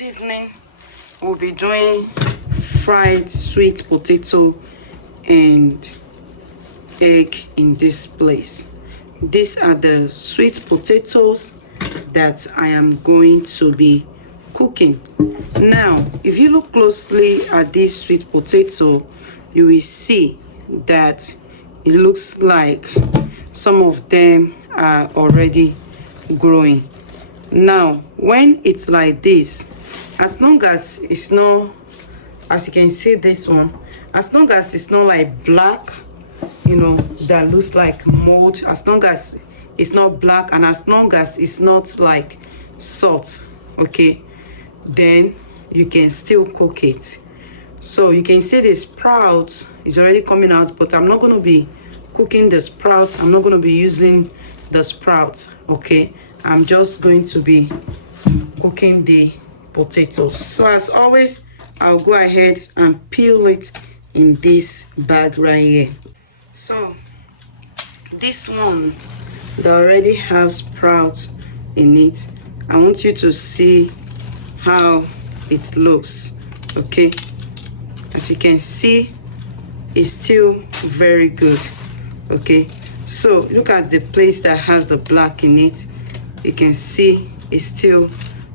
Good evening. We'll be doing fried sweet potato and egg in this place. These are the sweet potatoes that I am going to be cooking. Now, if you look closely at this sweet potato, you will see that it looks like some of them are already growing. Now, when it's like this, as long as it's not, as you can see this one, as long as it's not like black, you know, that looks like mold, as long as it's not black and as long as it's not like salt, okay, then you can still cook it. So you can see the sprouts is already coming out, but I'm not going to be cooking the sprouts. I'm not going to be using the sprouts, okay? I'm just going to be cooking the potatoes. So as always, I'll go ahead and peel it in this bag right here. So this one that already has sprouts in it, I want you to see how it looks, okay? As you can see, it's still very good, okay? So look at the place that has the black in it. You can see it's still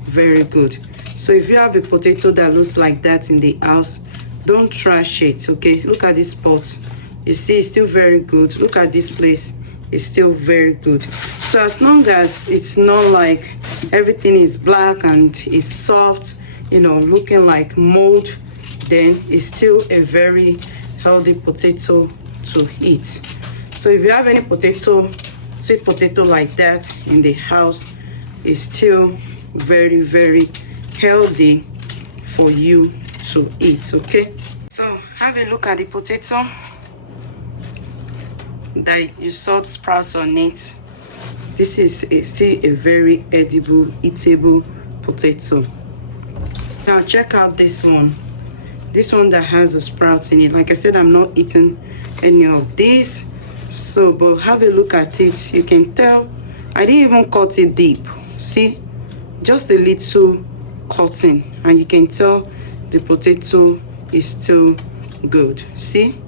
very good. So if you have a potato that looks like that in the house, don't trash it, okay? Look at this spot. You see it's still very good. Look at this place. It's still very good. So as long as it's not like everything is black and it's soft, you know, looking like mold, then it's still a very healthy potato to eat. So if you have any potato, sweet potato like that in the house, it's still very, very healthy for you to eat, okay? So have a look at the potato that you saw the sprouts on it. This is still a very edible, eatable potato. Now check out this one. This one that has the sprouts in it. Like I said, I'm not eating any of these. So, but have a look at it. You can tell I didn't even cut it deep. See, just a little cutting, and you can tell the potato is still good. See,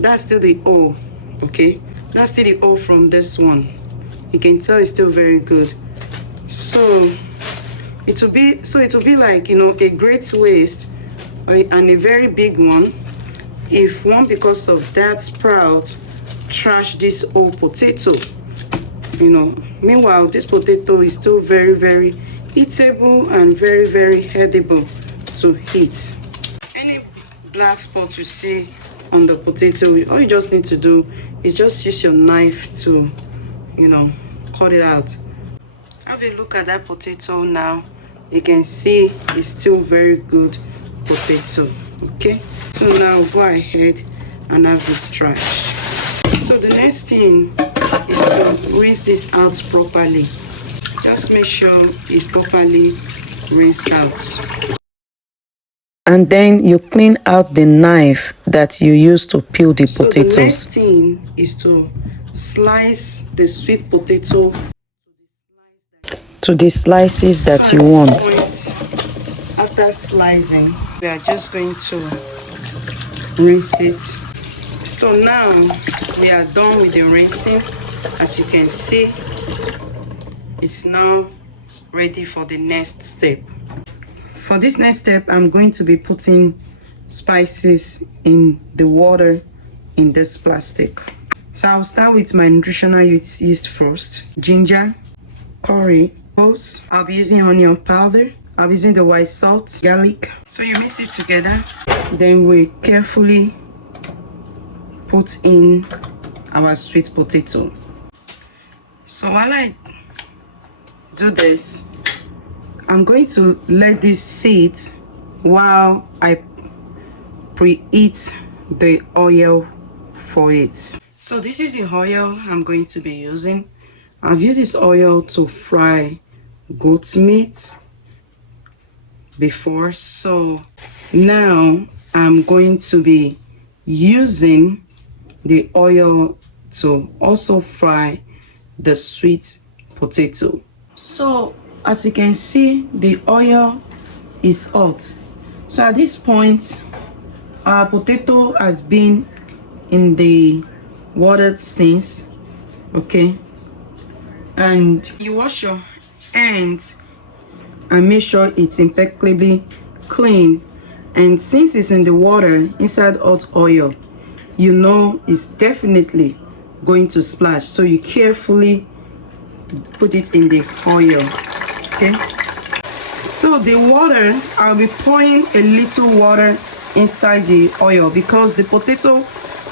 that's still the oil, okay? That's still the oil from this one. You can tell it's still very good. So it will be like, you know, a great waste and a very big one if one, because of that sprout, trash this old potato, you know. Meanwhile, this potato is still very, very eatable and very, very edible to eat. Any black spot you see on the potato, all you just need to do is just use your knife to, you know, cut it out. Have a look at that potato now. You can see it's still very good potato, okay? So now go ahead and have this trash. So the next thing is to rinse this out properly. Just make sure it's properly rinsed out. And then you clean out the knife that you use to peel the potatoes. So the next thing is to slice the sweet potato to the slices that you want. After slicing, we are just going to rinse it. So now we are done with the rinsing. As you can see, it's now ready for the next step. For this next step, I'm going to be putting spices in the water in this plastic. So I'll start with my nutritional yeast first. Ginger, curry, cloves. I'll be using onion powder. I'll be using the white salt, garlic. So you mix it together. Then we carefully put in our sweet potato. So while I do this, I'm going to let this sit while I preheat the oil for it. So this is the oil I'm going to be using. I've used this oil to fry goat meat before, so now I'm going to be using the oil to also fry the sweet potato. So as you can see, the oil is hot. So at this point, our potato has been in the water since, okay? And you wash your hands and make sure it's impeccably clean. And since it's in the water inside hot oil, you know it's definitely going to splash, so you carefully put it in the oil. Okay, so the water, I'll be pouring a little water inside the oil because the potato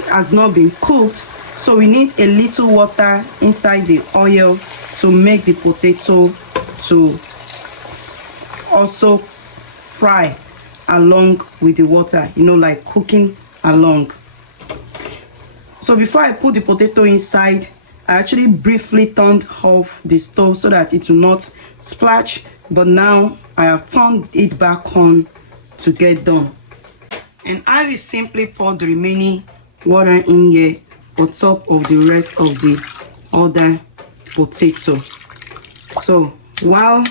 has not been cooked, so we need a little water inside the oil to make the potato to also fry along with the water, you know, like cooking along. So before I put the potato inside, I actually briefly turned off the stove so that it will not splash, but now I have turned it back on to get done. And I will simply pour the remaining water in here on top of the rest of the other potato. So while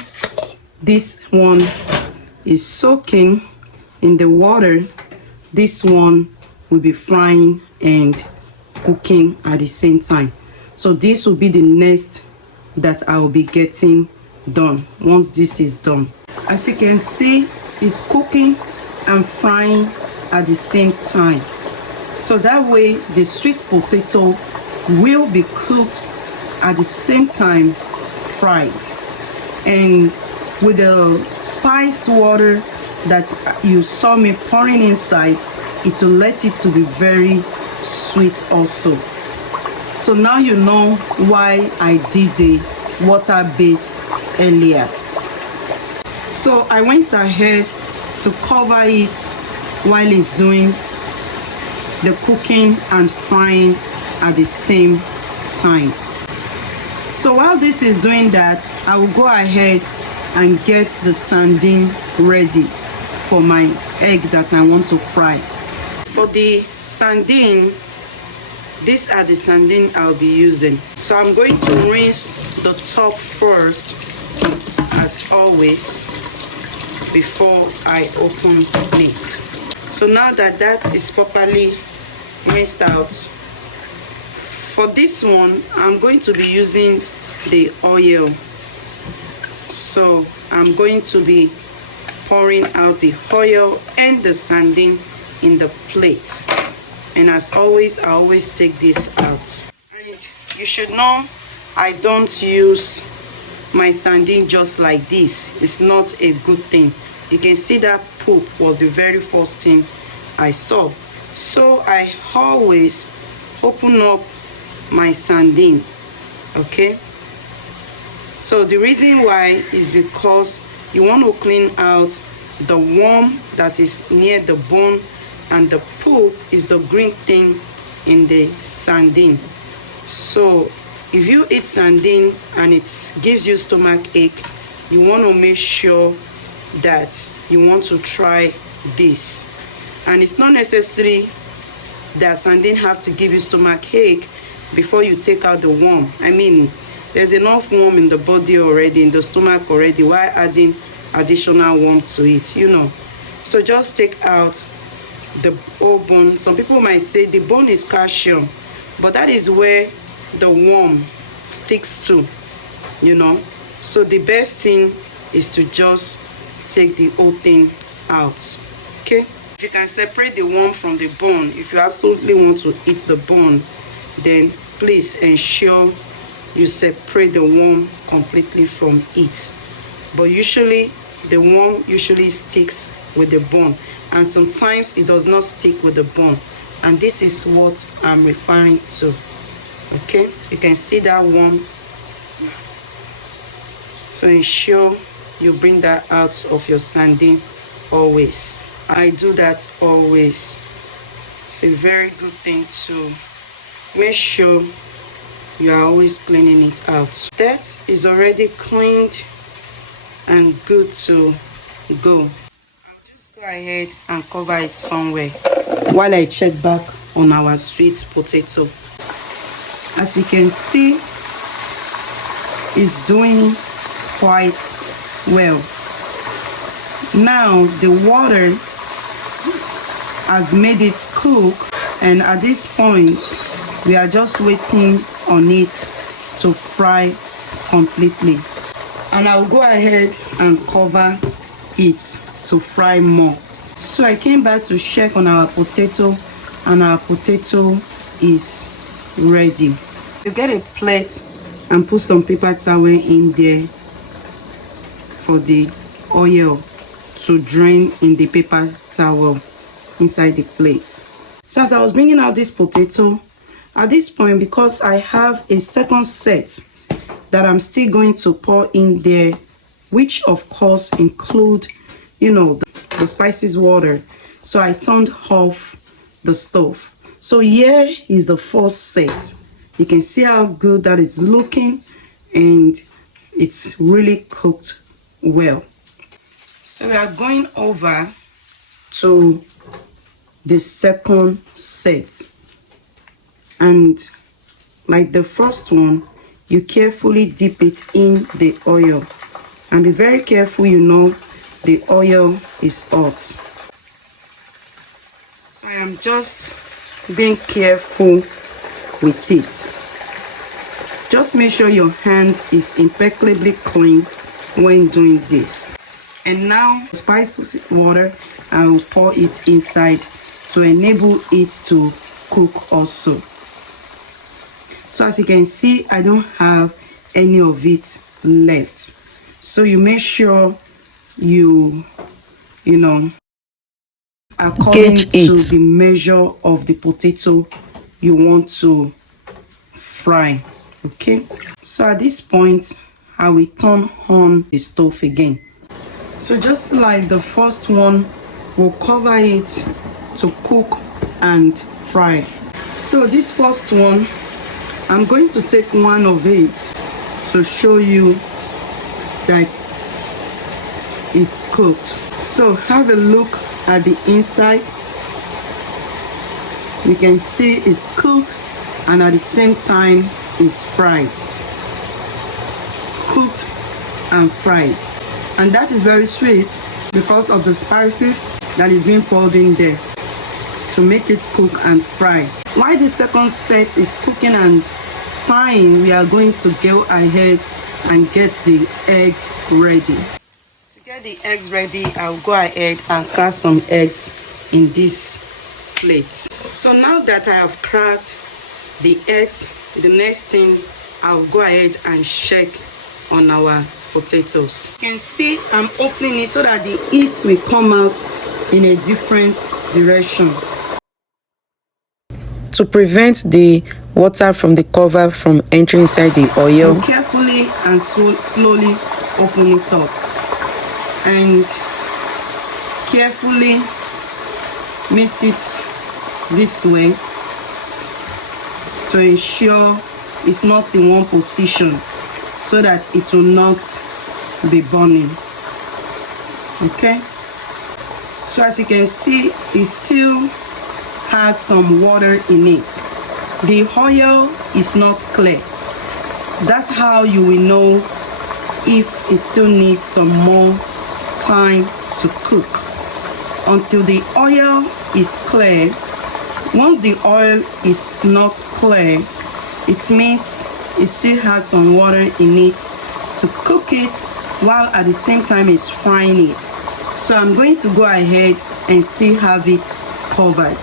this one is soaking in the water, this one will be frying and cooking at the same time. So this will be the next that I will be getting done once this is done. As you can see, it's cooking and frying at the same time. So that way the sweet potato will be cooked at the same time, fried. And with the spice water that you saw me pouring inside, it will let it to be very sweet also. So now you know why I did the water base earlier. So I went ahead to cover it while it's doing the cooking and frying at the same time. So while this is doing that, I will go ahead and get the sardine ready for my egg that I want to fry. For the sardine, these are the sardine I'll be using. So I'm going to rinse the top first, as always, before I open it. So now that that is properly rinsed out, for this one, I'm going to be using the oil. So I'm going to be pouring out the oil and the sardine in the plate. And as always, I always take this out. And you should know I don't use my sardine just like this. It's not a good thing. You can see that poop was the very first thing I saw. So I always open up my sardine, okay? So the reason why is because you want to clean out the worm that is near the bone, and the poop is the green thing in the sardine. So if you eat sardine and it gives you stomach ache, you want to make sure that you want to try this. And it's not necessary that sardine have to give you stomach ache before you take out the worm. I mean, there's enough worm in the body already, in the stomach already. Why adding additional worm to it, you know? So just take out the whole bone. Some people might say the bone is calcium, but that is where the worm sticks to, you know. So the best thing is to just take the whole thing out, okay? If you can separate the worm from the bone, if you absolutely want to eat the bone, then please ensure you separate the worm completely from it. But usually the worm usually sticks with the bone, and sometimes it does not stick with the bone, and this is what I'm referring to. Okay, you can see that worm. So ensure you bring that out of your sardine always. I do that always. It's a very good thing to make sure you are always cleaning it out. That is already cleaned and good to go. I'll just go ahead and cover it somewhere while I check back on our sweet potato. As you can see, it's doing quite well. Now the water has made it cook, and at this point we are just waiting on it to fry completely. And I'll go ahead and cover it to fry more. So I came back to check on our potato, and our potato is ready. You get a plate and put some paper towel in there for the oil to drain in the paper towel inside the plate. So as I was bringing out this potato, at this point, because I have a second set that I'm still going to pour in there, which of course include, the spices water. So I turned off the stove. So here is the first set. You can see how good that is looking, and it's really cooked well. So we are going over to the second set, and like the first one, you carefully dip it in the oil, and be very careful, the oil is hot. So I am just being careful with it. Just make sure your hand is impeccably clean when doing this. And now spice water, I will pour it inside to enable it to cook also. So as you can see, I don't have any of it left. So you make sure you according to the measure of the potato you want to fry. Okay, so at this point I will turn on the stove again. So just like the first one, we'll cover it to cook and fry. So this first one, I'm going to take one of it to show you that it's cooked. So have a look at the inside. You can see it's cooked, and at the same time it's fried. Cooked and fried. And that is very sweet because of the spices that is being poured in there to make it cook and fry. While the second set is cooking and frying, we are going to go ahead and get the egg ready. To get the eggs ready, I'll go ahead and crack some eggs in this plate. So now that I have cracked the eggs, the next thing, I'll go ahead and check on our potatoes. You can see I'm opening it so that the heat will come out in a different direction, to prevent the water from the cover from entering inside the oil. You carefully and slowly open it up, and carefully mix it this way to ensure it's not in one position, so that it will not be burning. Okay, so as you can see, it still has some water in it. The oil is not clear. That's how you will know if it still needs some more time to cook. Until the oil is clear. Once the oil is not clear, it means it still has some water in it to cook it, while at the same time it's frying it. So I'm going to go ahead and still have it covered.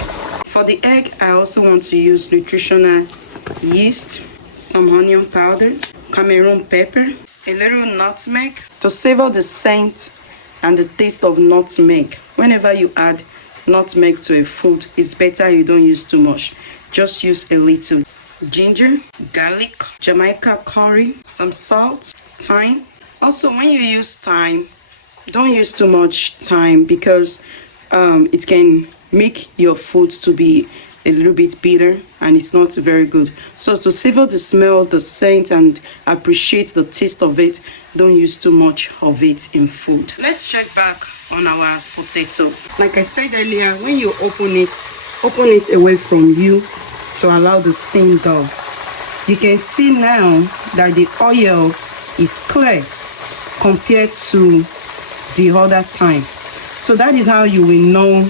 For the egg, I also want to use nutritional yeast, some onion powder, Cameroon pepper, a little nutmeg to savor the scent and the taste of nutmeg. Whenever you add nutmeg to a food, it's better you don't use too much. Just use a little. Ginger, garlic, Jamaica curry, some salt, thyme. Also, when you use thyme, don't use too much thyme because it can make your food to be a little bit bitter, and it's not very good. So to savor the smell, the scent, and appreciate the taste of it, don't use too much of it in food. Let's check back on our potato. Like I said earlier, when you open it away from you to allow the steam go. You can see now that the oil is clear compared to the other time. So that is how you will know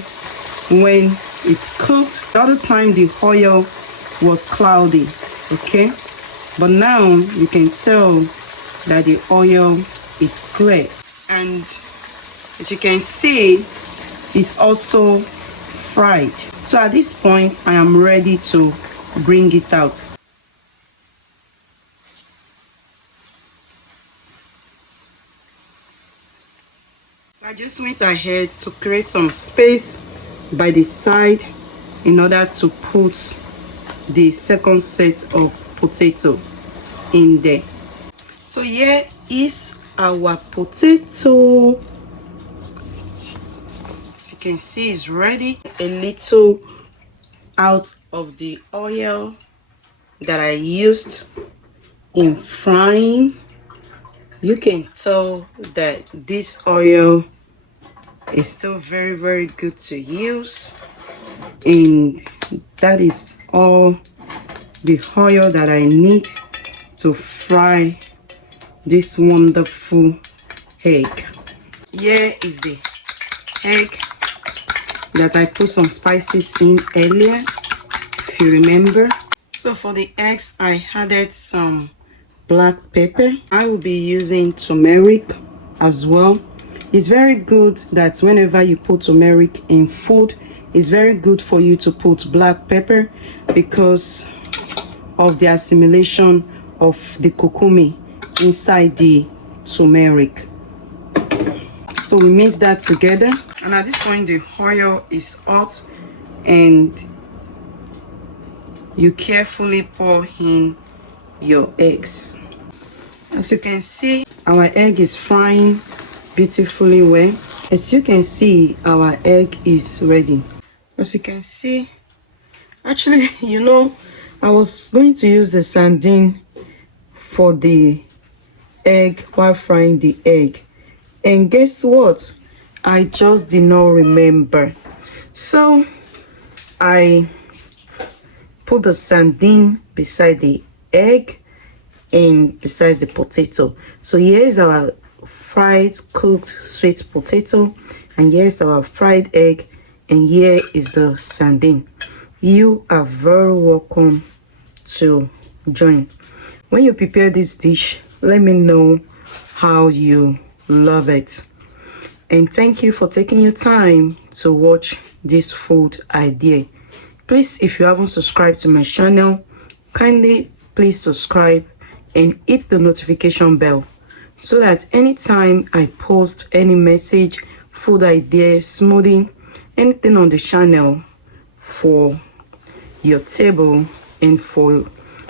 when it's cooked. The other time the oil was cloudy, okay, but now you can tell that the oil is clear, and as you can see, it's also fried. So at this point I am ready to bring it out. So I just went ahead to create some space by the side in order to put the second set of potato in there. So here is our potato. As you can see, it's ready. A little out of the oil that I used in frying. You can tell that this oil is still very good to use, and that is all the oil that I need to fry this wonderful egg. Here is the egg that I put some spices in earlier, if you remember. So for the eggs, I added some black pepper. I will be using turmeric as well. It's very good that whenever you put turmeric in food, it's very good for you to put black pepper because of the assimilation of the kokumi inside the turmeric. So we mix that together, and at this point the oil is hot, and you carefully pour in your eggs. As you can see, our egg is frying beautifully well. As you can see, our egg is ready. As you can see, actually, you know, I was going to use the sardine for the egg while frying the egg, and guess what? I just did not remember. So I put the sardine beside the egg and besides the potato. So here's our fried cooked sweet potato, and here's our fried egg, and here is the sardine. You are very welcome to join. When you prepare this dish, let me know how you love it. And thank you for taking your time to watch this food idea. Please, if you haven't subscribed to my channel, kindly please subscribe and hit the notification bell so that anytime I post any message, food idea, smoothie, anything on the channel for your table and for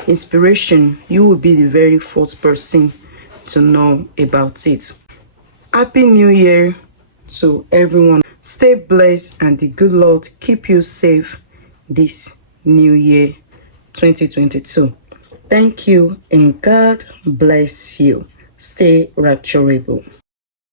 inspiration, you will be the very first person to know about it. Happy New Year to everyone. Stay blessed, and the good Lord keep you safe this new year 2022. Thank you, and God bless you. Stay rapturable.